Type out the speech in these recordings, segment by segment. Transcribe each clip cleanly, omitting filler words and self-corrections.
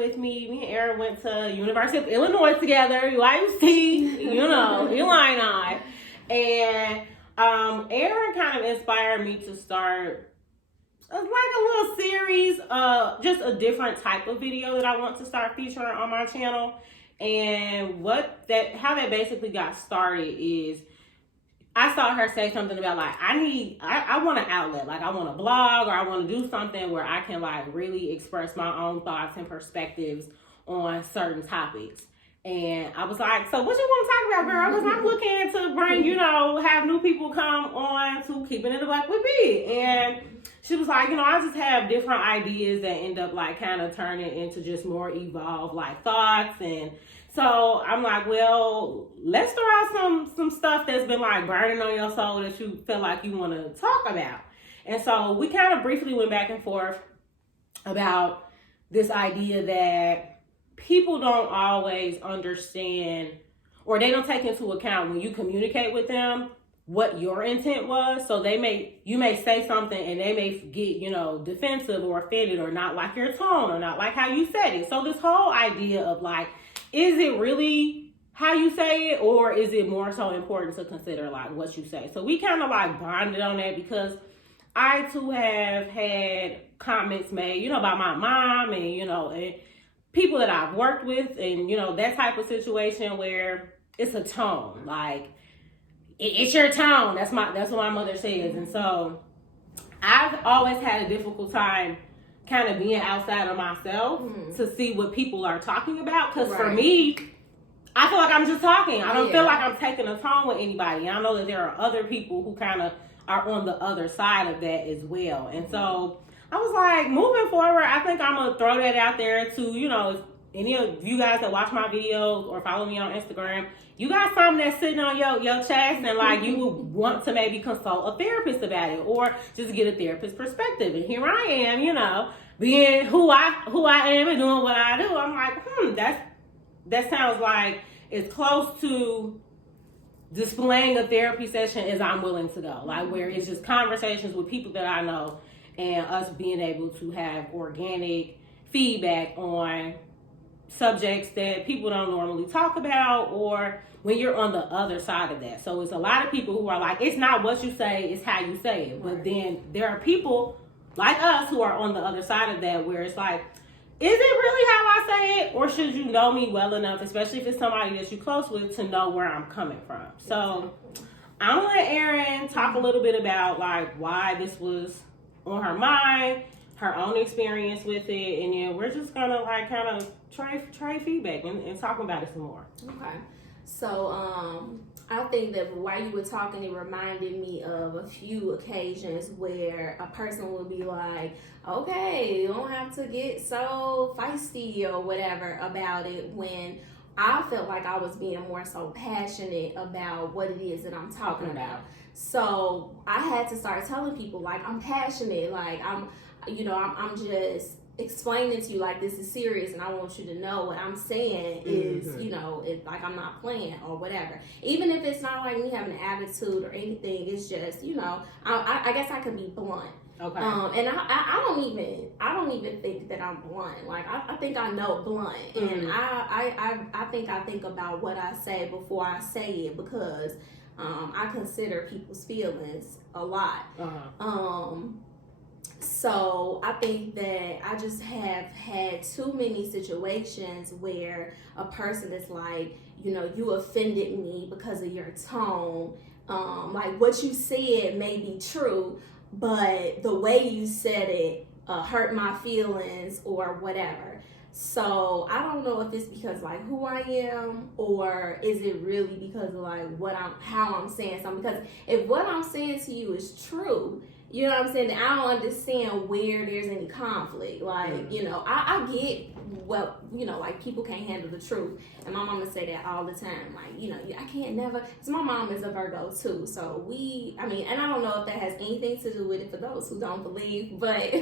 with me. Me and Aaron went to University of Illinois together, UIUC, Illini. And Aaron kind of inspired me to start like a little series, just a different type of video that I want to start featuring on my channel. And how that basically got started is I saw her say something about like, I want an outlet. Like I want to blog or I want to do something where I can like really express my own thoughts and perspectives on certain topics. And I was like, so what you want to talk about, girl? Because I'm looking to bring, have new people come on to Keeping It a Buck with me. And she was like, I just have different ideas that end up like kind of turning into just more evolved like thoughts. And so I'm like, well, let's throw out some stuff that's been like burning on your soul that you feel like you want to talk about. And so we kind of briefly went back and forth about this idea that people don't always understand, or they don't take into account when you communicate with them what your intent was. So you may say something and they may get, defensive or offended or not like your tone or not like how you said it. So this whole idea of like, is it really how you say it, or is it more so important to consider like what you say? So we kind of like bonded on that because I too have had comments made, about my mom and, and people that I've worked with and, that type of situation where it's a tone, like it's your tone. That's what my mother says. And so I've always had a difficult time kind of being outside of myself to see what people are talking about. Because for me, I feel like I'm just talking. I don't feel like I'm taking a tone with anybody. And I know that there are other people who kind of are on the other side of that as well. And so I was like, moving forward, I think I'm going to throw that out there to, if any of you guys that watch my videos or follow me on Instagram, you got something that's sitting on your chest and like you would want to maybe consult a therapist about it or just get a therapist perspective. And here I am, being who I am and doing what I do. I'm like, that sounds like it's close to displaying a therapy session as I'm willing to go. Like where it's just conversations with people that I know and us being able to have organic feedback on subjects that people don't normally talk about, or when you're on the other side of that. So it's a lot of people who are like, it's not what you say, it's how you say it. But then there are people like us who are on the other side of that where it's like, is it really how I say it? Or should you know me well enough, especially if it's somebody that you're close with, to know where I'm coming from? So I'm gonna let Erin talk a little bit about like why this was on her mind, her own experience with it, and then we're just gonna like kind of trade feedback and talk about it some more. Okay. So I think that while you were talking, it reminded me of a few occasions where a person will be like, okay, you don't have to get so feisty or whatever about it, when I felt like I was being more so passionate about what it is that I'm talking about. So I had to start telling people like, I'm passionate, like I'm just explaining to you like this is serious and I want you to know what I'm saying is, it's like I'm not playing or whatever. Even if it's not like me having an attitude or anything, it's just, I guess I could be blunt. Okay. And I don't even think that I'm blunt. Like I think I know blunt, and I think about what I say before I say it, because I consider people's feelings a lot. So I think that I just have had too many situations where a person is like, you offended me because of your tone. Like what you said may be true, but the way you said it hurt my feelings or whatever. So I don't know if it's because like who I am, or is it really because of like how I'm saying something. Because if what I'm saying to you is true, you know what I'm saying, then I don't understand where there's any conflict. Like, I get what, like people can't handle the truth. And my mama say that all the time. Like, I can't never, because my mom is a Virgo too. So and I don't know if that has anything to do with it for those who don't believe, but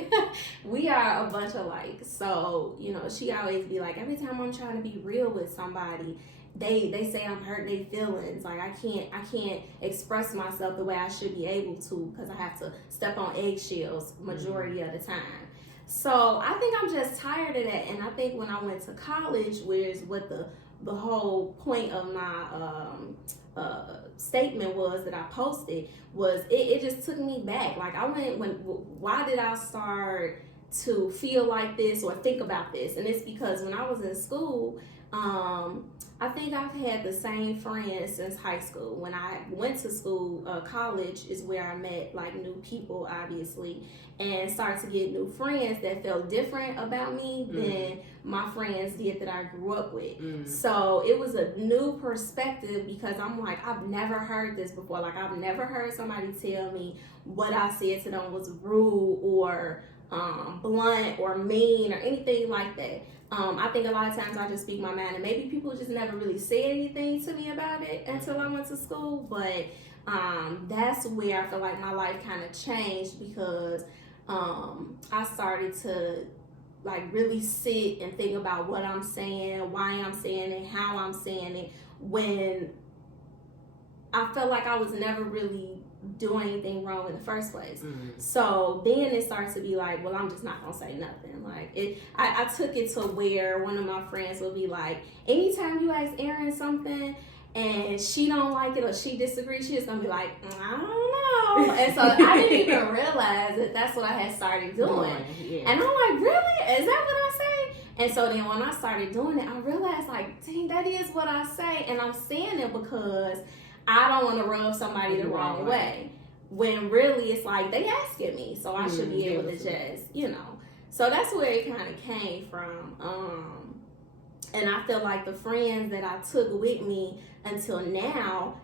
we are a bunch alike. So, she always be like, every time I'm trying to be real with somebody, they say I'm hurting their feelings. Like I can't express myself the way I should be able to, because I have to step on eggshells majority of the time. So I think I'm just tired of that. And I think when I went to college, where's what the whole point of my statement was that I posted was it just took me back. Like why did I start to feel like this or think about this? And it's because when I was in school, I think I've had the same friends since high school. When I went to school, college is where I met like new people, obviously, and started to get new friends that felt different about me than my friends did that I grew up with. So it was a new perspective because I'm like, I've never heard this before. Like I've never heard somebody tell me what I said to them was rude or blunt or mean or anything like that. I think a lot of times I just speak my mind, and maybe people just never really said anything to me about it until I went to school. But that's where I feel like my life kind of changed because I started to like really sit and think about what I'm saying, why I'm saying it, how I'm saying it, when I felt like I was never really doing anything wrong in the first place. So then it starts to be like, well, I'm just not gonna say nothing. Like I took it to where one of my friends would be like, anytime you ask Erin something and she don't like it or she disagrees, she's gonna be like, I don't know. And so I didn't even realize that that's what I had started doing. And I'm like, really? Is that what I say? And so then when I started doing it, I realized like, dang, that is what I say. And I'm saying it because I don't want to rub somebody the wrong way. When really it's like they asking me, so I should be able to just, So that's where it kind of came from. And I feel like the friends that I took with me until now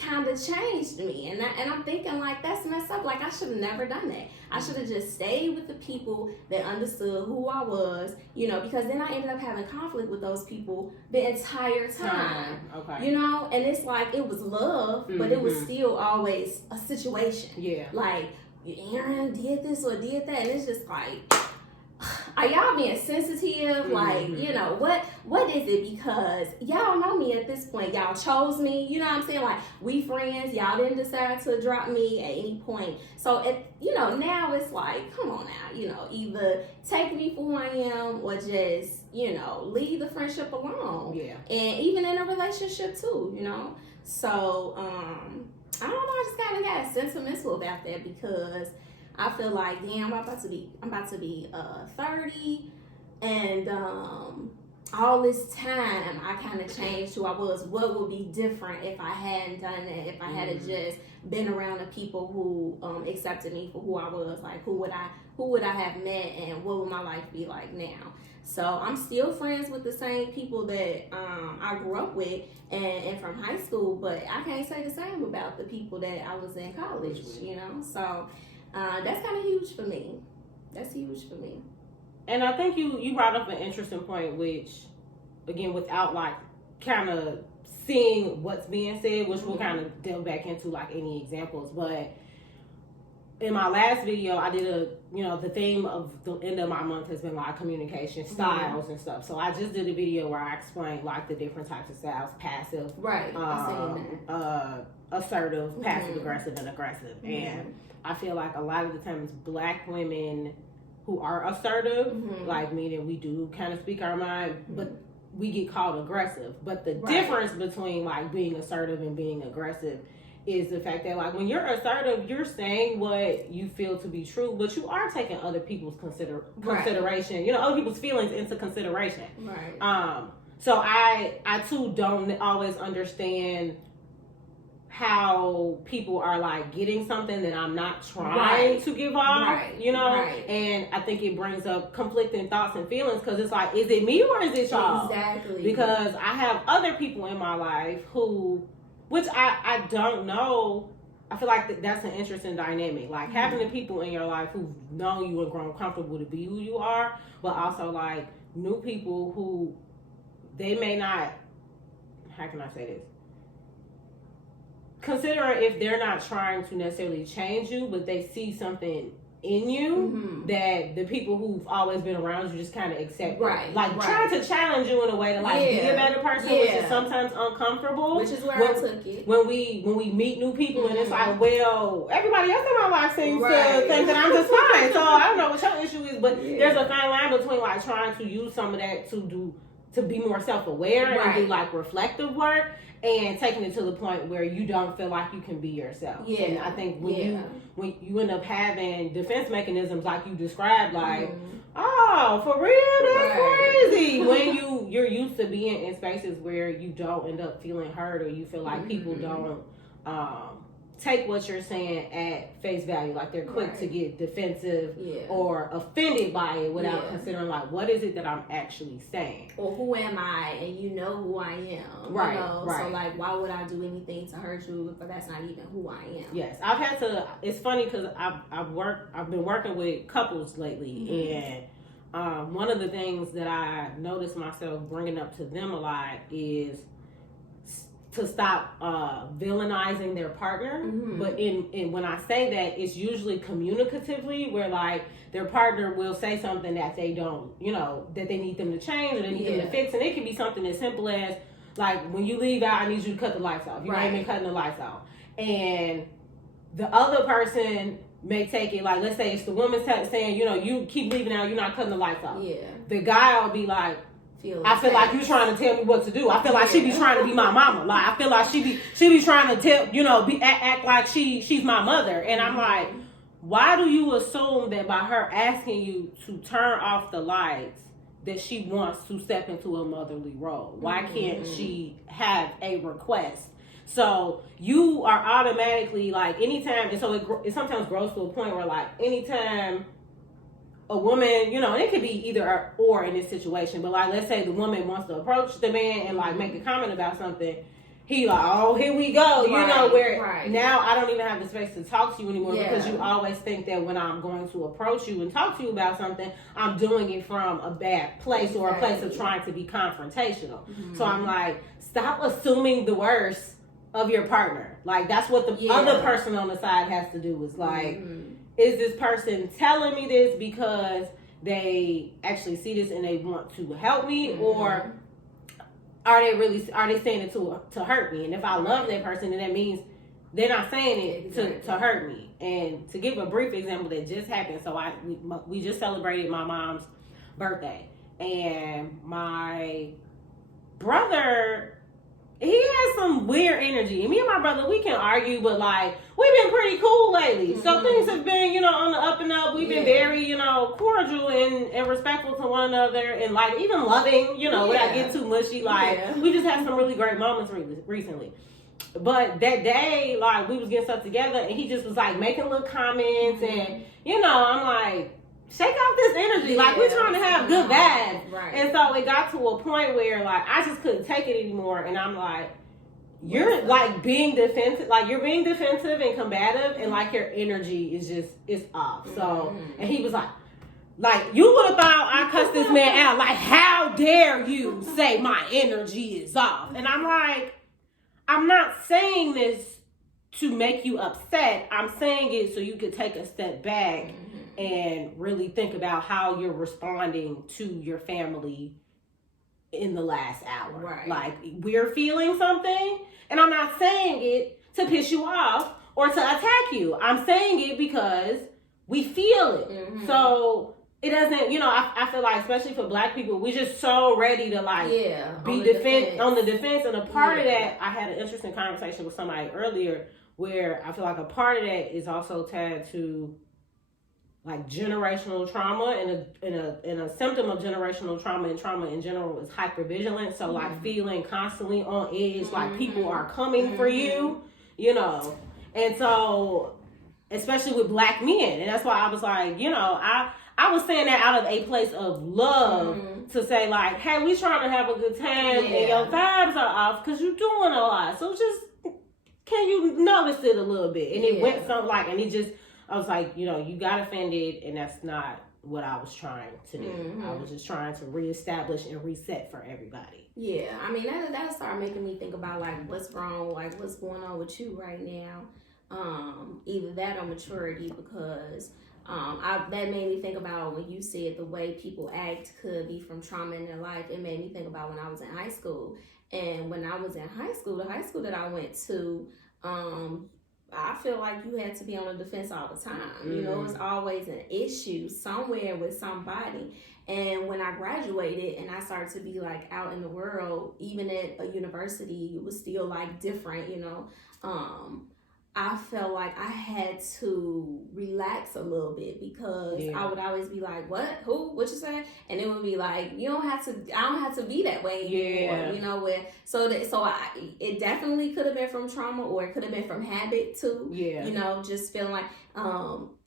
kind of changed me. And I'm thinking like, that's messed up. Like I should have never done that. I should have just stayed with the people that understood who I was, because then I ended up having conflict with those people the entire time. Okay. And it's like it was love, but it was still always a situation. Yeah. Like, Erin did this or did that, and it's just like, are y'all being sensitive? Like, what is it? Because y'all know me at this point. Y'all chose me. You know what I'm saying? Like, we friends. Y'all didn't decide to drop me at any point. So, now it's like, come on now. Either take me for who I am or just, leave the friendship alone. Yeah. And even in a relationship too, So, I don't know. I just kind of got sentimental about that because I feel like, damn, I'm about to be 30, and all this time I kind of changed who I was. What would be different if I hadn't done that? If I had just been around the people who accepted me for who I was? Like, who would I have met, and what would my life be like now? So I'm still friends with the same people that I grew up with and from high school, but I can't say the same about the people that I was in college with. So. That's kind of huge for me. That's huge for me. And I think you brought up an interesting point, which, again, without like kind of seeing what's being said, which we'll kind of delve back into like any examples. But in my last video, I did the theme of the end of my month has been like communication styles and stuff. So I just did a video where I explained like the different types of styles: passive, right, assertive, passive aggressive, and aggressive. And I feel like a lot of the times Black women who are assertive, like meaning we do kind of speak our mind, but we get called aggressive. But the difference between like being assertive and being aggressive is the fact that like when you're assertive, you're saying what you feel to be true, but you are taking other people's consideration, other people's feelings into consideration. Right. So I too don't always understand how people are like getting something that I'm not trying to give off, and I think it brings up conflicting thoughts and feelings because it's like, is it me or is it y'all? Exactly. Because I have other people in my life which I don't know. I feel like that's an interesting dynamic. Like having the people in your life who've known you and grown comfortable to be who you are, but also like new people who they may not, how can I say this? Considering if they're not trying to necessarily change you, but they see something in you that the people who've always been around you just kind of accept. Right. Like trying to challenge you in a way to like be a better person, which is sometimes uncomfortable. Which is where I took it. When we meet new people and it's like, well, everybody else in my life seems to think that I'm just fine. So I don't know what your issue is, but there's a fine line between like trying to use some of that to be more self-aware and do like reflective work, and taking it to the point where you don't feel like you can be yourself. Yeah. And I think when you end up having defense mechanisms like you described, like, oh, for real, that's crazy. When you're used to being in spaces where you don't end up feeling hurt, or you feel like people don't take what you're saying at face value, like they're quick to get defensive or offended by it without considering like, what is it that I'm actually saying, or who am I, and you know who I am, right? You know? So like, why would I do anything to hurt you if that's not even who I am? Yes, I've had to. It's funny because I've been working with couples lately, and one of the things that I noticed myself bringing up to them a lot is to stop villainizing their partner. But in when I say that, it's usually communicatively, where like their partner will say something that they don't, that they need them to change or they need them to fix. And it can be something as simple as like, when you leave out, I need you to cut the lights off. You ain't been cutting the lights off. And the other person may take it like, let's say it's the woman saying, you keep leaving out, you're not cutting the lights off. Yeah. The guy will be like, I feel like you trying to tell me what to do. I feel like she be trying to be my mama. Like, I feel like she be trying to tell, act like she's my mother. And I'm like, why do you assume that by her asking you to turn off the lights that she wants to step into a motherly role? Why can't she have a request? So you are automatically like, anytime, and so it sometimes grows to a point where like, anytime a woman, and it could be either or in this situation, but like, let's say the woman wants to approach the man and like make a comment about something, he like, oh, here we go, now I don't even have the space to talk to you anymore, because you always think that when I'm going to approach you and talk to you about something, I'm doing it from a bad place or a place of trying to be confrontational. So I'm like, stop assuming the worst of your partner. Like, that's what the other person on the side has to do, is like, is this person telling me this because they actually see this and they want to help me, or are they saying it to hurt me? And if I love that person, then that means they're not saying it to hurt me. And to give a brief example that just happened, so we just celebrated my mom's birthday, and my brother, he has some weird energy. And me and my brother, we can argue, but like, we've been pretty cool lately. So things have been, on the up and up. We've been very, cordial and respectful to one another, and like even loving, without getting too mushy. Like, we just had some really great moments recently. But that day, like, we was getting stuff together, and he just was like making little comments, and I'm like, shake off this energy. Like, we're trying to have good vibes. Right. And so it got to a point where, like, I just couldn't take it anymore. And I'm like, you're, like, being defensive. Like, you're being defensive and combative. And, like, your energy is off. So, and he was like, you would have thought I cussed this man out. Like, how dare you say my energy is off? And I'm like, I'm not saying this to make you upset. I'm saying it so you could take a step back and really think about how you're responding to your family in the last hour. Right. Like, we're feeling something, and I'm not saying it to piss you off or to attack you. I'm saying it because we feel it. So it doesn't, I feel like, especially for Black people, we're just so ready to like be on the defense. And a part of that, I had an interesting conversation with somebody earlier where I feel like a part of that is also tied to like generational trauma, and a symptom of generational trauma and trauma in general is hypervigilance. So like feeling constantly on edge, like people are coming for you, and so especially with Black men. And that's why I was like, I was saying that out of a place of love to say like, hey, we trying to have a good time and your vibes are off because you're doing a lot. So just, can you notice it a little bit? And it went something like, and it just, I was like, you got offended, and that's not what I was trying to do. I was just trying to reestablish and reset for everybody. Yeah, I mean, that started making me think about like, what's wrong, like what's going on with you right now. Either that or maturity, because that made me think about when you said the way people act could be from trauma in their life. It made me think about when I was in high school. And when I was in high school, the high school that I went to, I feel like you had to be on the defense all the time. You know, it was always an issue somewhere with somebody. And when I graduated and I started to be like out in the world, even at a university, it was still like different, you know. I felt like I had to relax a little bit because I would always be like, what, who, what you saying? And it would be like, I don't have to be that way anymore, you know, it definitely could have been from trauma, or it could have been from habit too, you know, just feeling like,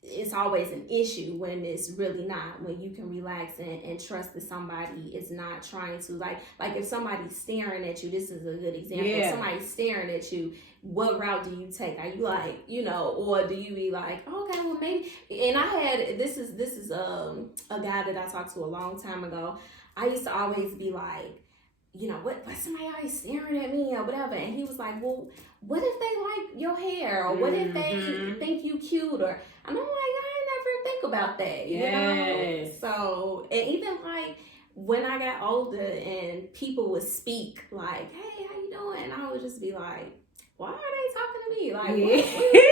it's always an issue when it's really not, when you can relax and trust that somebody is not trying to, like if somebody's staring at you, this is a good example. If somebody's staring at you, what route do you take? Are you like, you know, or do you be like, okay, well maybe, and I had, this is a guy that I talked to a long time ago. I used to always be like, you know, what somebody always staring at me or whatever. And he was like, well, what if they like your hair, or what if they think you cute, or, and I'm like, I never think about that, you know? So, and even like when I got older and people would speak like, hey, how you doing? I would just be like, why are they talking to me? Like, what?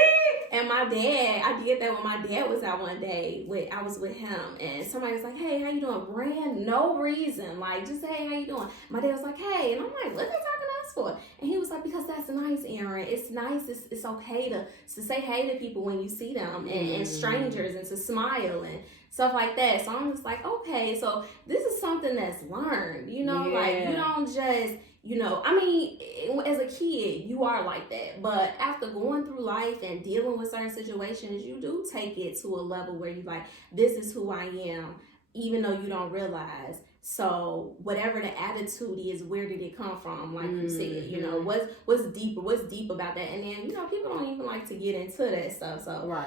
And my dad, I did that when my dad was out one day. I was with him, and somebody was like, hey, how you doing? No reason. Like, just hey, how you doing? My dad was like, hey. And I'm like, what are they talking to us for? And he was like, because that's nice, Aaron. It's nice. It's okay to say hey to people when you see them, and strangers, and to smile and stuff like that. So I'm just like, okay, so this is something that's learned, you know? Like, you don't just... You know, I mean, as a kid, you are like that. But after going through life and dealing with certain situations, you do take it to a level where you're like, this is who I am, even though you don't realize. So whatever the attitude is, where did it come from? Like you said, you know, what's deep about that? And then, you know, people don't even like to get into that stuff. So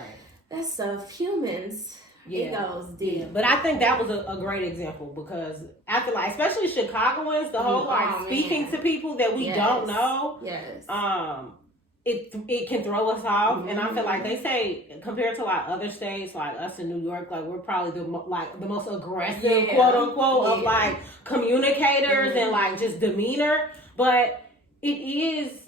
that stuff, humans... It goes deep. But I think that was a great example, because after, like, especially Chicagoans, the whole speaking to people that we don't know, it can throw us off. And I feel like they say, compared to like other states, like us in New York, like we're probably the most aggressive, quote unquote, of like communicators and like just demeanor. But it is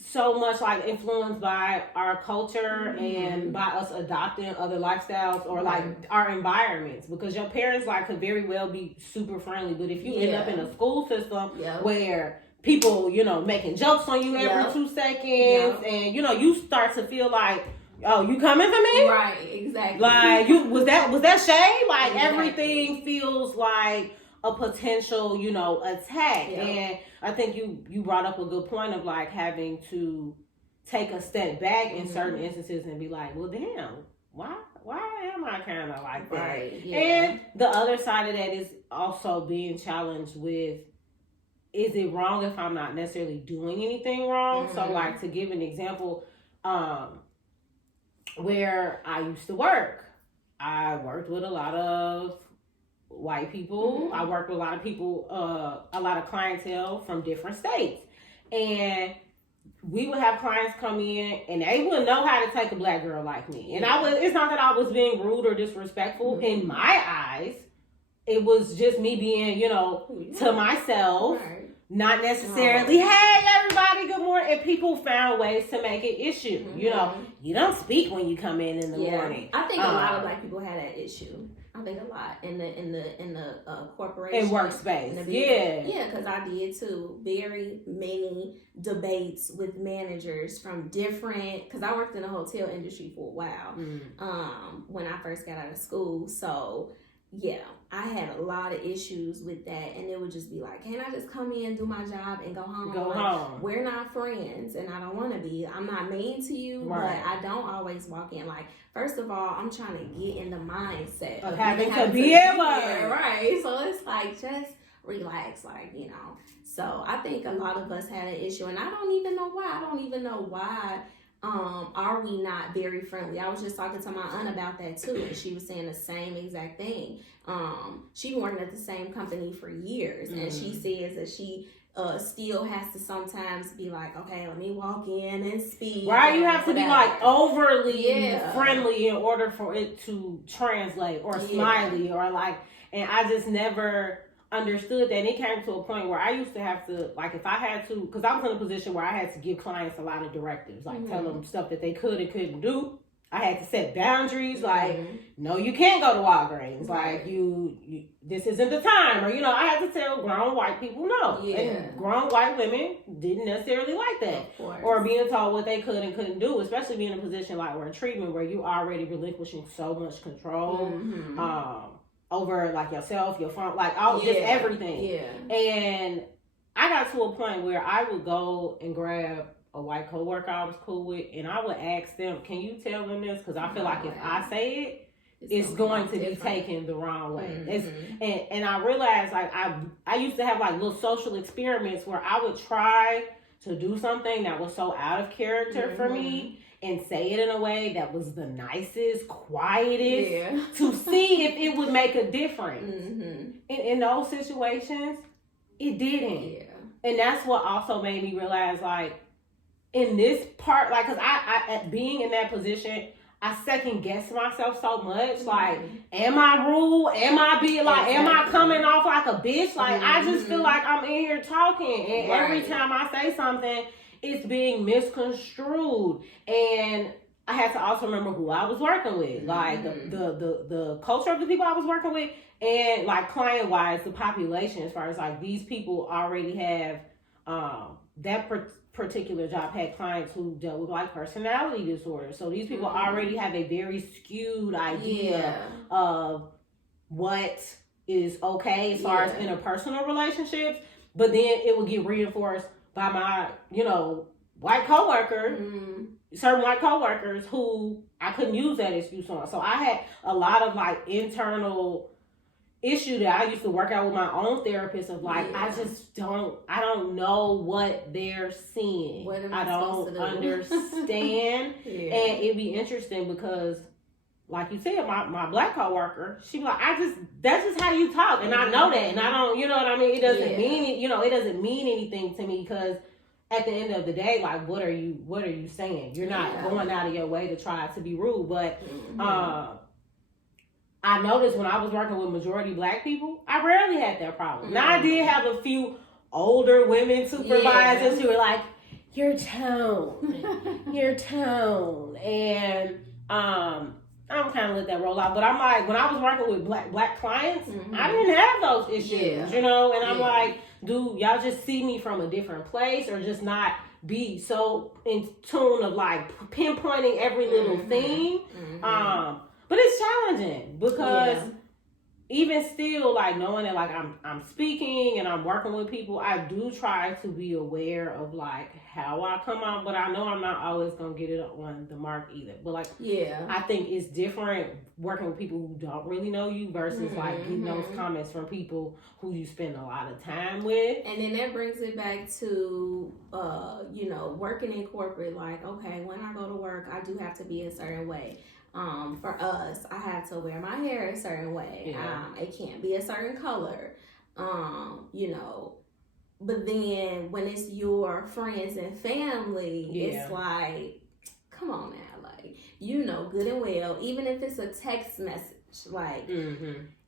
so much like influenced by our culture and by us adopting other lifestyles, or like our environments, because your parents like could very well be super friendly, but if you end up in a school system where people, you know, making jokes on you every 2 seconds, and you know, you start to feel like, oh, you coming for me? Right, exactly. Like, was that shade? Like, everything feels like a potential, you know, attack. And I think you brought up a good point of like having to take a step back in certain instances and be like, well, damn, why am I kind of like that? Right, And the other side of that is also being challenged with, is it wrong if I'm not necessarily doing anything wrong? So like, to give an example, where I used to work, I worked with a lot of white people. I worked with a lot of people, a lot of clientele from different states, and we would have clients come in and they wouldn't know how to take a black girl like me. And it's not that I was being rude or disrespectful. In my eyes, it was just me being, you know, to myself, not necessarily, hey everybody, good morning. And people found ways to make it issue. You know, you don't speak when you come in the morning. I think a lot of black people had that issue. I think a lot in the corporation and workspace. Because I did too. Very many debates with managers from different. Because I worked in the hotel industry for a while. When I first got out of school, so I had a lot of issues with that, and it would just be like, can't I just come in, do my job, and go home? Home. We're not friends, and I don't want to be. I'm not mean to you, but I don't always walk in like. First of all, I'm trying to get in the mindset of having to be at work. Right. So it's like, just relax, like, you know. So I think a lot of us had an issue, and I don't even know why. Are we not very friendly? I was just talking to my aunt about that too, and she was saying the same exact thing. She been working at the same company for years, and she says that she still has to sometimes be like, okay, let me walk in and speak. Right, you have to be like overly Yeah. friendly in order for it to translate, or smiley, or like, and I just never understood that. And it came to a point where I used to have to, like, if I had to, because I was in a position where I had to give clients a lot of directives, like tell them stuff that they could and couldn't do. I had to set boundaries, like, no, you can't go to Walgreens. Like, you this isn't the time. Or, I had to tell grown white people no. Yeah. And grown white women didn't necessarily like that. Of course. Or being told what they could and couldn't do, especially being in a position like we're in treatment, where you already relinquishing so much control over, like, yourself, your phone, like, all just everything. Yeah. And I got to a point where I would go and grab a white coworker I was cool with, and I would ask them, can you tell them this? Because I feel like if I say it, it's going to be taken the wrong way. And I realized, like, I used to have like little social experiments where I would try to do something that was so out of character for me and say it in a way that was the nicest, quietest, to see if it would make a difference. In those situations, it didn't. And that's what also made me realize, like, in this part, like, because I being in that position, I second guess myself so much. Like, am I rude? Am I being like, am I coming off like a bitch? Like, I just feel like I'm in here talking, and every time I say something, it's being misconstrued. And I had to also remember who I was working with, like the culture of the people I was working with, and like client wise, the population, as far as like these people already have that particular job had clients who dealt with like personality disorders. So these people already have a very skewed idea of what is okay as far as interpersonal relationships. But then it would get reinforced by my, white coworker, certain white coworkers who I couldn't use that excuse on. So I had a lot of like internal issue that I used to work out with my own therapist of like, I don't know what they're seeing. I don't understand. And it'd be interesting because, like you said, my black coworker, she be like, that's just how you talk. And I know that. And I don't, you know what I mean? It doesn't mean, it doesn't mean anything to me, because at the end of the day, like, what are you saying? You're not going out of your way to try to be rude. But, I noticed when I was working with majority black people, I rarely had that problem. Now, I did have a few older women supervisors who were like, your tone. And I'm kind of let that roll out. But I'm like, when I was working with black clients, I didn't have those issues, and I'm like, do y'all just see me from a different place, or just not be so in tune of like pinpointing every little thing? But it's challenging because even still, like, knowing that like I'm speaking and I'm working with people, I do try to be aware of like how I come out, but I know I'm not always gonna get it on the mark either. But like, I think it's different working with people who don't really know you versus like getting those comments from people who you spend a lot of time with. And then that brings it back to working in corporate. Like, okay, when I go to work, I do have to be a certain way. For us, I have to wear my hair a certain way. It can't be a certain color. But then when it's your friends and family, it's like, come on now, like, good and well, even if it's a text message, like,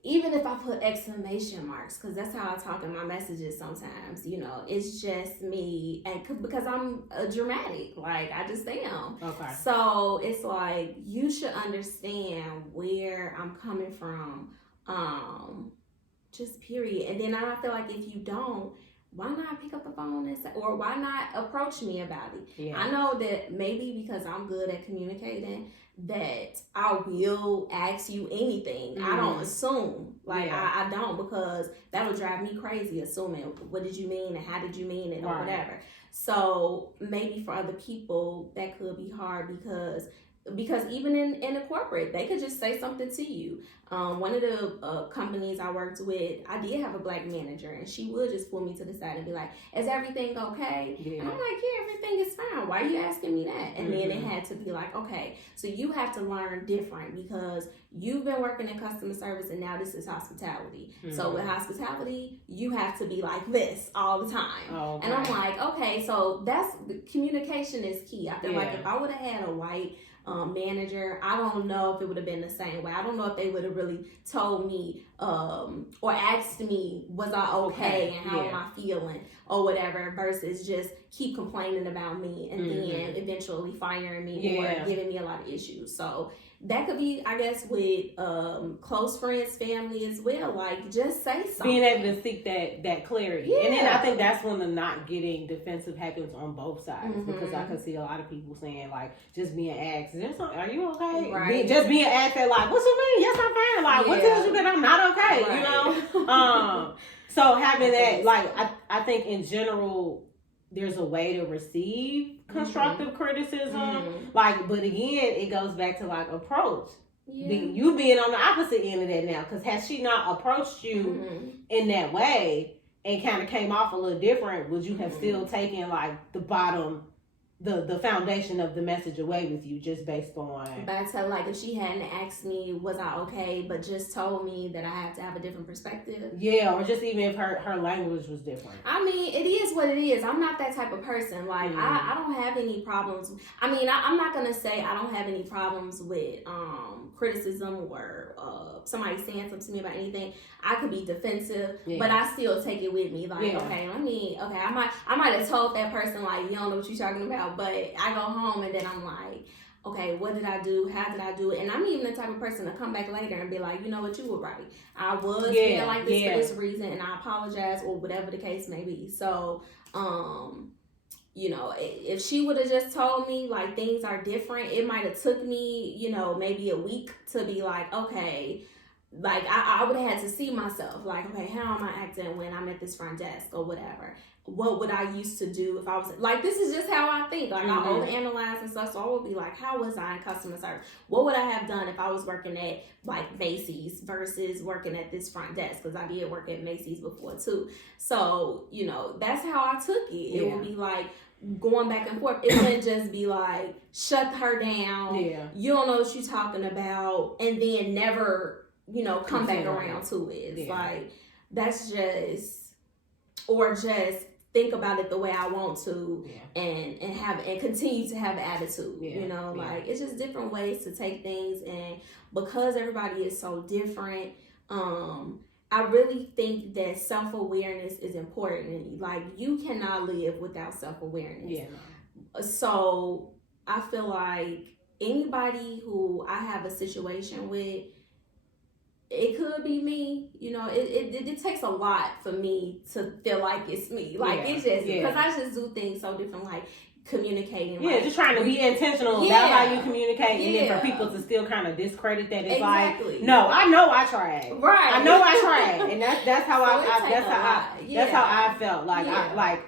even if I put exclamation marks, because that's how I talk in my messages sometimes, it's just me, and because I'm dramatic, like, I just am. Okay. So it's like, you should understand where I'm coming from, just period. And then I feel like if you don't, why not pick up the phone and say, or why not approach me about it? I know that maybe because I'm good at communicating, that I will ask you anything. I don't assume. Like, I don't, because that'll drive me crazy, assuming what did you mean and how did you mean it, or whatever. So maybe for other people that could be hard, because because even in the corporate, they could just say something to you. One of the companies I worked with, I did have a black manager, and she would just pull me to the side and be like, "Is everything okay?" Yeah. And I'm like, "Yeah, everything is fine. Why are you asking me that?" And then it had to be like, "Okay, so you have to learn different because you've been working in customer service, and now this is hospitality. So with hospitality, you have to be like this all the time." Okay. And I'm like, "Okay, so that's communication is key." I feel like if I would have had a white manager, I don't know if it would have been the same way. I don't know if they would have really told me or asked me, was I okay and how am I feeling or whatever, versus just keep complaining about me and then eventually firing me or giving me a lot of issues. So that could be, I guess, with close friends, family as well. Like, just say something. Being able to seek that clarity. And then I think that's when the not getting defensive happens on both sides. Because I can see a lot of people saying, like, just being asked, are you okay? Right. Just being asked that, like, what you mean? Yes, I'm fine. Like, what tells you that I'm not okay? Right. You know? So having that, like, I think in general, there's a way to receive constructive criticism. Like, but again, it goes back to like approach. You being on the opposite end of that now, because had she not approached you in that way and kind of came off a little different, would you have still taken like the bottom, the foundation of the message away with you just based on? But I tell, like, if she hadn't asked me was I okay, but just told me that I have to have a different perspective. Yeah, or just even if her language was different. I mean, it is what it is. I'm not that type of person. Like, I don't have any problems. I mean, I'm not going to say I don't have any problems with criticism or somebody saying something to me about anything. I could be defensive, but I still take it with me. Like, okay, I might have told that person, like, you don't know what you're talking about, but I go home and then I'm like, okay, what did I do? How did I do it? And I'm even the type of person to come back later and be like, you know what, you were right. I was feeling like this for this reason, and I apologize, or whatever the case may be. So, you know, if she would have just told me like things are different, it might have took me, you know, maybe a week to be like, okay, like I would have had to see myself, like, okay, how am I acting when I'm at this front desk or whatever? What would I used to do if I was like, this is just how I think. Like, I overanalyze and stuff. So I would be like, how was I in customer service? What would I have done if I was working at like Macy's versus working at this front desk? Because I did work at Macy's before too. So, you know, that's how I took it. It would be like going back and forth. It wouldn't just be like, shut her down. You don't know what you're talking about. And then never, you know, come back around to it. It's like, that's just, or just think about it the way I want to and continue to have attitude. You know, like, it's just different ways to take things, and because everybody is so different, I really think that self-awareness is important. Like, you cannot live without self-awareness. So I feel like anybody who I have a situation with, it could be me, you know, it takes a lot for me to feel like it's me. Like, it's just, because I just do things so different, like communicating. Like, just trying to be intentional about how you communicate, and then for people to still kind of discredit that. It's like, no, I know I tried. Right. I know I tried. And that's how that's how I felt. Like, I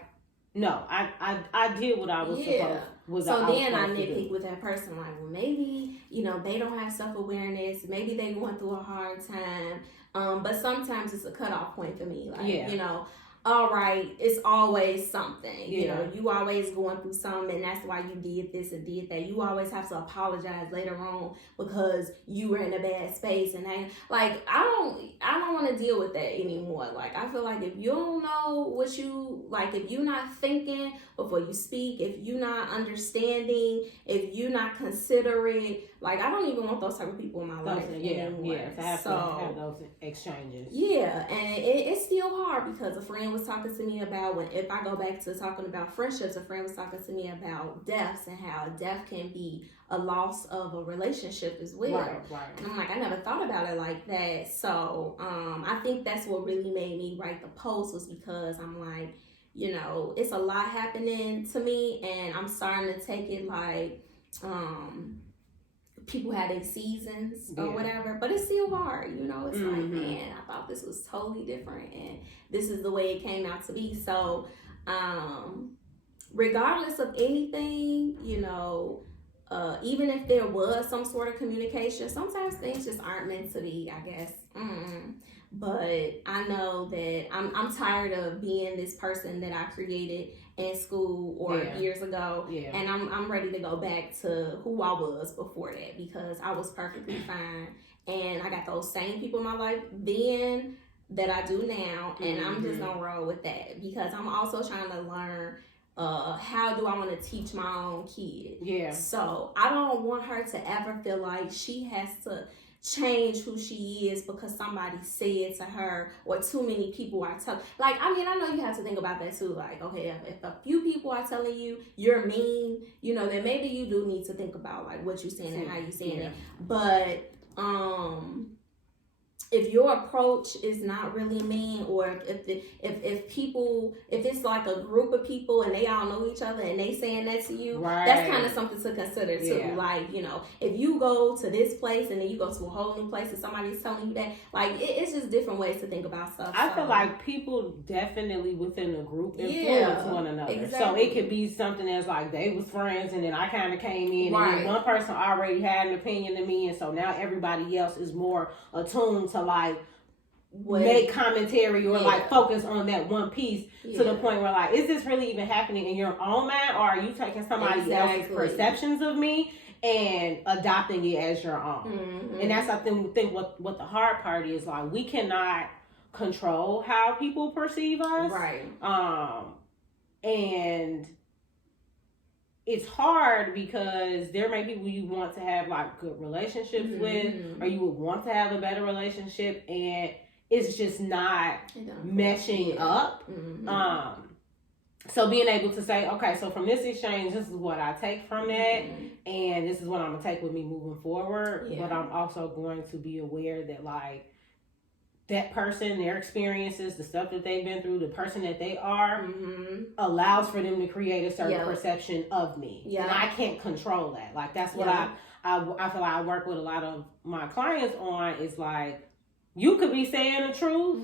did what I was supposed to. So then I nitpick with that person, like, well, maybe, you know, they don't have self-awareness. Maybe they going through a hard time. But sometimes it's a cutoff point for me. Like, you know, all right, it's always something. You know, you always going through something, and that's why you did this and did that. You always have to apologize later on because you were in a bad space. And I don't want to deal with that anymore. Like, I feel like if you don't know what you, like, if you're not thinking before you speak, if you're not understanding, if you're not considerate, like, I don't even want those type of people in my life anymore. To have those exchanges. Yeah, and it's still hard because a friend was talking to me about, if I go back to talking about friendships, a friend was talking to me about deaths and how death can be a loss of a relationship as well. Right. And I'm like, I never thought about it like that. So I think that's what really made me write the post, was because I'm like, you know, it's a lot happening to me, and I'm starting to take it like people had their seasons or whatever, but it's still hard, you know. It's like, man, I thought this was totally different, and this is the way it came out to be. So regardless of anything, you know, even if there was some sort of communication, sometimes things just aren't meant to be, I guess. But I know that I'm tired of being this person that I created in school or years ago, and I'm ready to go back to who I was before that, because I was perfectly fine, and I got those same people in my life then that I do now, and I'm just gonna roll with that, because I'm also trying to learn how do I want to teach my own kid. So I don't want her to ever feel like she has to change who she is because somebody said to her, or too many people are telling. Like, I mean, I know you have to think about that too. Like, okay, if a few people are telling you you're mean, you know, then maybe you do need to think about like what you're saying and how you're saying it. But if your approach is not really mean, or if it's like a group of people and they all know each other and they saying that to you, that's kind of something to consider too. Like, you know, if you go to this place and then you go to a whole new place and somebody's telling you that, like, it's just different ways to think about stuff. I feel like people definitely within the group influence one another. Exactly. So it could be something that's like they was friends and then I kind of came in and then one person already had an opinion of me, and so now everybody else is more attuned to like make commentary or like focus on that one piece to the point where like, is this really even happening in your own mind, or are you taking somebody else's perceptions of me and adopting it as your own? And that's, I think what the hard part is, like, we cannot control how people perceive us, and it's hard because there may be people you want to have like good relationships with, or you would want to have a better relationship, and it's just not meshing up. So being able to say, okay, so from this exchange, this is what I take from that, and this is what I'm gonna take with me moving forward. But I'm also going to be aware that like that person, their experiences, the stuff that they've been through, the person that they are, allows for them to create a certain perception of me. And I can't control that. Like, that's what I feel like I work with a lot of my clients on, is like, you could be saying the truth,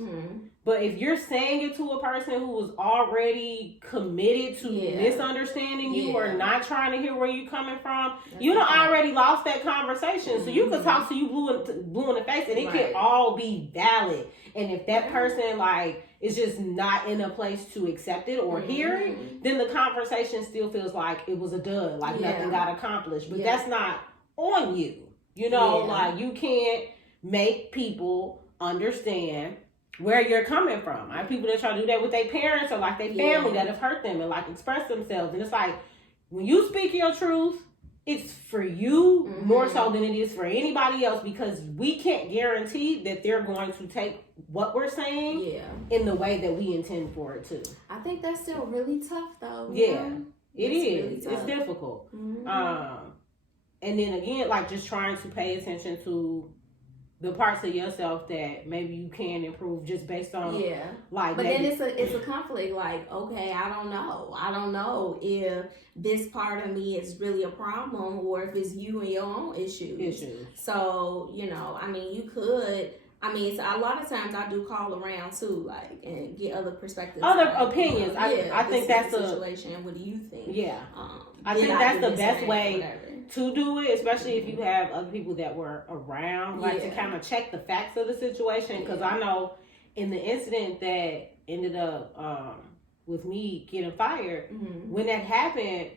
but if you're saying it to a person who was already committed to misunderstanding you or not trying to hear where you're coming from, you done already lost that conversation. So you could talk to you blue in the face, and it could all be valid. And if that person like is just not in a place to accept it or hear it, then the conversation still feels like it was a dud, like nothing got accomplished. But that's not on you. You know, like, you can't make people understand where you're coming from. I have people that try to do that with their parents or like their family that have hurt them and like express themselves. And it's like, when you speak your truth, it's for you more so than it is for anybody else, because we can't guarantee that they're going to take what we're saying in the way that we intend for it to. I think that's still really tough though. It is. Really, it's difficult. And then again, like, just trying to pay attention to the parts of yourself that maybe you can improve just based on like. But then it's a conflict. Like, okay, I don't know if this part of me is really a problem, or if it's you and your own issues. So, you know, I mean, you could. I mean, so a lot of times I do call around too, like, and get other perspectives, other opinions. I think that's the situation. What do you think? I think that's the best way to do it, especially if you have other people that were around, like, to kind of check the facts of the situation. Because I know in the incident that ended up with me getting fired, when that happened,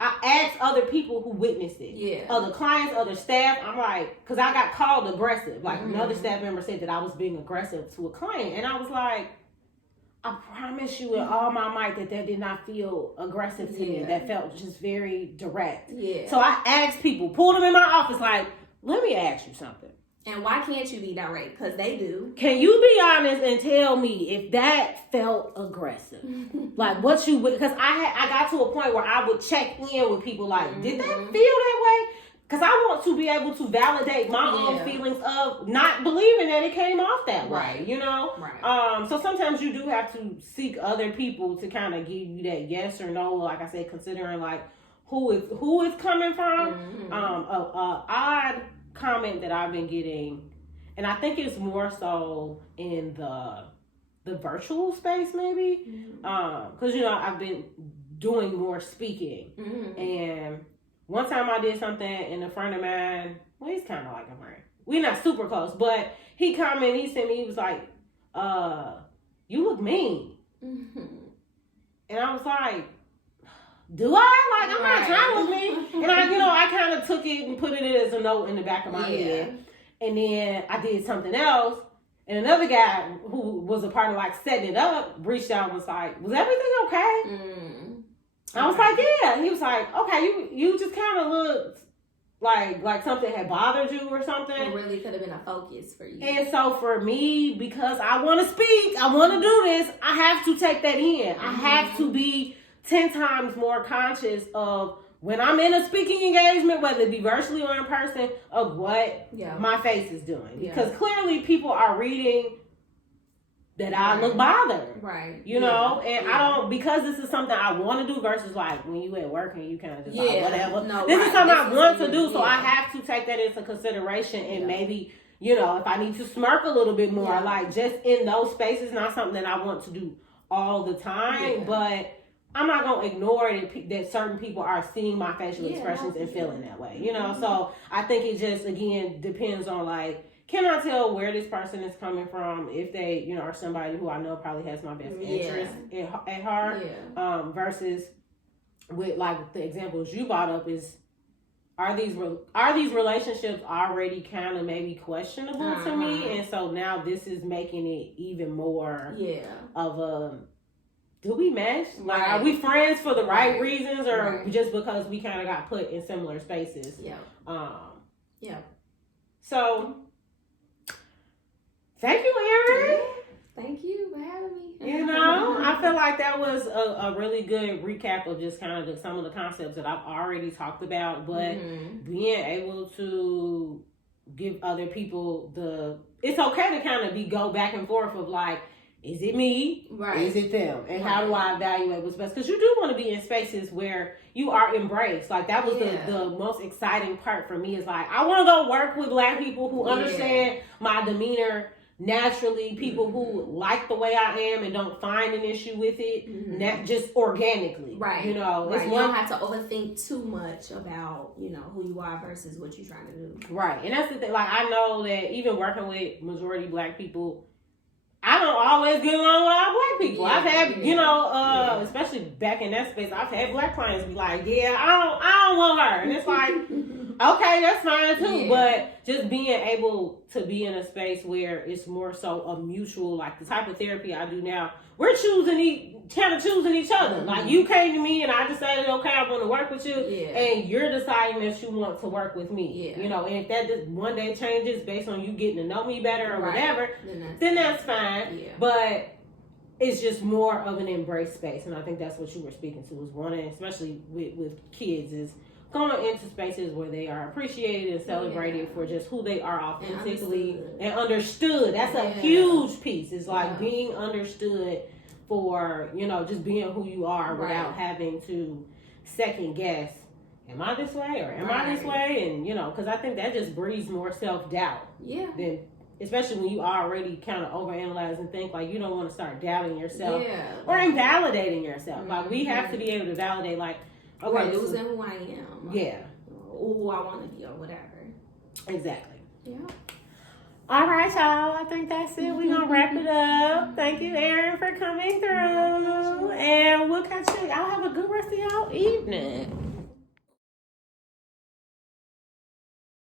I asked other people who witnessed it. Other clients, other staff. I'm like, because I got called aggressive. Like, another staff member said that I was being aggressive to a client. And I was like, I promise you with all my might that did not feel aggressive to me. That felt just very direct. So I asked people, pulled them in my office, like, let me ask you something. And why can't you be direct? Because they do. Can you be honest and tell me if that felt aggressive? Like, what you would, because I got to a point where I would check in with people like, did that feel that way? Because I want to be able to validate my own feelings of not believing that it came off that way, you know? So sometimes you do have to seek other people to kind of give you that yes or no, like I said, considering like who is coming from. Odd comment that I've been getting, and I think it's more so in the virtual space maybe, because you know, I've been doing more speaking, and one time I did something and a friend of mine, well, he's kind of like a friend. We're not super close, but he commented, he sent me, he was like, you look mean. Mm-hmm. And I was like, do I? Like, I'm not trying to look mean. And I kind of took it and put it as a note in the back of my head. And then I did something else. And another guy who was a part of like setting it up reached out and was like, was everything okay? I was like, yeah. He was like, okay, you just kind of looked like something had bothered you or something. It really could have been a focus for you. And so for me, because I want to speak, I want to do this, I have to take that in. I have to be 10 times more conscious of when I'm in a speaking engagement, whether it be virtually or in person, of what my face is doing. Because clearly people are reading that I look bothered. Right. You know? And I don't, because this is something I want to do versus like when you at work and you kind of just like, whatever. No, this is something I want to do, so I have to take that into consideration and maybe, if I need to smirk a little bit more, like just in those spaces, not something that I want to do all the time, but I'm not going to ignore it that certain people are seeing my facial expressions and feeling that way, So I think it just, again, depends on, like, can I tell where this person is coming from if they, are somebody who I know probably has my best interest at heart versus with, like, the examples you brought up is, are these relationships already kind of maybe questionable to me? And so now this is making it even more of a... Do we match? Like, are we friends for the right reasons or just because we kind of got put in similar spaces? So, thank you, Erin. Thank you for having me. I feel like that was a really good recap of just kind of some of the concepts that I've already talked about, but being able to give other people it's okay to kind of go back and forth of like, is it me? Right. Is it them? And how do I evaluate what's best? Because you do want to be in spaces where you are embraced. Like, that was the most exciting part for me is like, I want to go work with Black people who understand my demeanor naturally, people who like the way I am and don't find an issue with it, just organically. Right. You don't have to overthink too much about, who you are versus what you're trying to do. Right. And that's the thing. Like, I know that even working with majority Black people, I don't always get along with all Black people. I've had, especially back in that space, I've had Black clients be like, I don't want her. And it's like, okay, that's fine too. But just being able to be in a space where it's more so a mutual, like the type of therapy I do now, we're choosing each other. Like, you came to me and I decided, okay, I want to work with you, and you're deciding that you want to work with me. And if that just one day changes based on you getting to know me better or whatever, then that's fine. But it's just more of an embrace space, and I think that's what you were speaking to, was wanting, especially with kids, is going into spaces where they are appreciated and celebrated for just who they are authentically and understood. That's a huge piece. It's like being understood for, just being who you are without having to second guess, am I this way or am I this way? And, because I think that just breeds more self-doubt. Than, especially when you already kind of overanalyze and think like you don't want to start doubting yourself or invalidating yourself. Like, we have to be able to validate, like, okay, or losing who I am. Or who I want to be or whatever. Exactly. Yeah. All right, y'all. I think that's it. We're going to wrap it up. Thank you, Erin, for coming through. And we'll catch you. Y'all have a good rest of y'all evening.